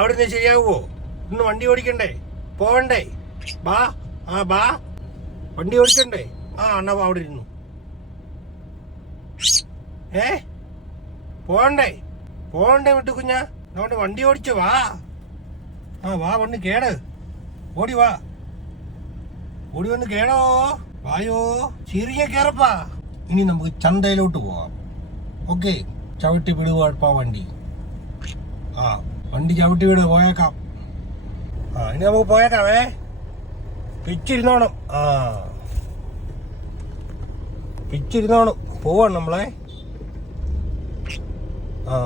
അവിടുന്ന് ശരിയാവുമോ? ഇന്ന് വണ്ടി ഓടിക്കണ്ടേ? പോവണ്ടേ? ബാ ബാ, വണ്ടി ഓടിക്കണ്ടേ? അണ്ണാ അവിടെ ഇരുന്നു. പോവണ്ടേ വിട്ടു കുഞ്ഞാ? നമ്മുടെ വണ്ടി ഓടിച്ചു വാ. വാ, വന്ന് കേട്. ഓടി വാ, ഓടി വന്ന് കേടോ. വായോ, ചെറിയ കേറപ്പാ. ഇനി നമുക്ക് ചന്തയിലോട്ട് പോവാം. ഓക്കെ, ചവിട്ടി വിടുവാ വണ്ടി. വണ്ടി ചവിട്ടി വിട്, പോയേക്കാം. ഇനി നമുക്ക് പോയേക്കാവേ. പിച്ചിരുന്നോണം. പിച്ചിരുന്നോണം. പോവാണ് നമ്മളെ.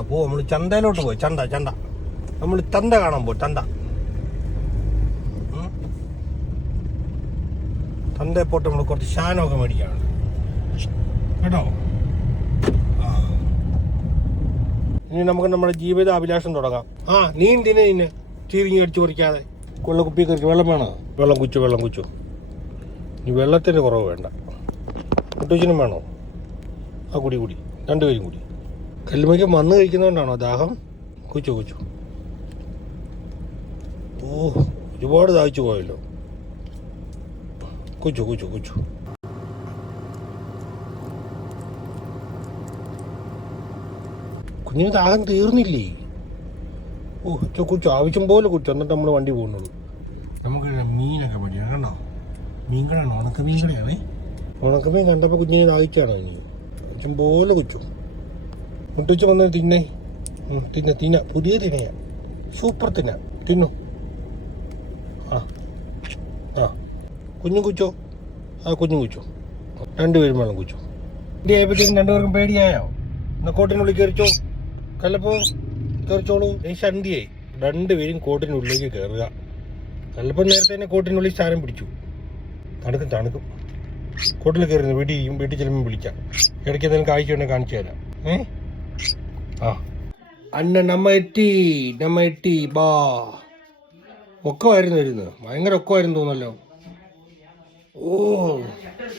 പോവാ. നമ്മൾ ചന്തയിലോട്ട് പോയി. ചന്ത നമ്മൾ ചന്ത കാണാൻ പോകും. ചന്തയിൽ പോയിട്ട് നമ്മൾ കുറച്ച് ശാനമൊക്കെ മേടിക്കാണ് കേട്ടോ. ഇനി നമുക്ക് നമ്മുടെ ജീവിത അഭിലാഷം തുടങ്ങാം. നീ ചീരിങ്ങി അടിച്ചു പറിക്കാതെ. കുപ്പി കറിക്ക് വെള്ളം വേണോ? വെള്ളം കുച്ചു. ഇനി വെള്ളത്തിൻ്റെ കുറവ് വേണ്ട. കുട്ടിച്ചിനും വേണോ? കുടി രണ്ടുപേരും കൂടി. കല്ലുമയ്ക്ക് മണ്ണ് കഴിക്കുന്നതുകൊണ്ടാണോ ദാഹം? കുച്ചു. ഒരുപാട് ദാഹിച്ചു പോയല്ലോ. കുച്ചു. കുഞ്ഞിന് ദാഹം തീർന്നില്ലേ? കുച്ചു, ആവശ്യം പോലെ കുച്ചു. എന്നിട്ട് നമ്മൾ വണ്ടി പോകുന്നുള്ളൂ. നമുക്ക് മീനൊക്കെ പഠിക്കാം. കണ്ടോ, മീൻകടയാണോ? ഉണക്കമീൻ കടയാണേ. ഉണക്കമീൻ കണ്ടപ്പോൾ കുഞ്ഞിനെ ദാഹിച്ചാണോ? ഇനി ആവശ്യം പോലെ കുച്ചു. മുട്ടിച്ച് വന്ന് തിന്ന. പുതിയ തിനയാ, സൂപ്പർ തിന്നു. കുഞ്ഞും കുച്ചോ? കുഞ്ഞും കുച്ചോ. രണ്ടുപേരും വേണം കുച്ചു. ഇടി ആയപ്പോഴത്തേക്കും രണ്ടുപേർക്കും പേടിയായോ? എന്നാ കോട്ടിനുള്ളിൽ കയറിച്ചോ. കല്ലപ്പോ കയറിച്ചോളൂ. സന്ധ്യയായി. രണ്ടുപേരും കോട്ടിനുള്ളിലേക്ക് കയറുക. കല്ലപ്പം നേരത്തെ തന്നെ കോട്ടിനുള്ളിൽ സ്ഥാനം പിടിച്ചു. തണുക്കും. കോട്ടിൽ കയറുന്നു. വീട്ടിൽ ചെല്ലുമ്പോൾ വിളിക്കാം. ഇടയ്ക്ക് എന്തെങ്കിലും കാഴ്ച ഉണ്ടെങ്കിൽ കാണിച്ചു തരാം. അന്ന നമ്മ എത്തി ബാ. ഒക്കമായിരുന്നു വരുന്നത്. ഭയങ്കര ഒക്കമായിരുന്നു തോന്നല്ലോ.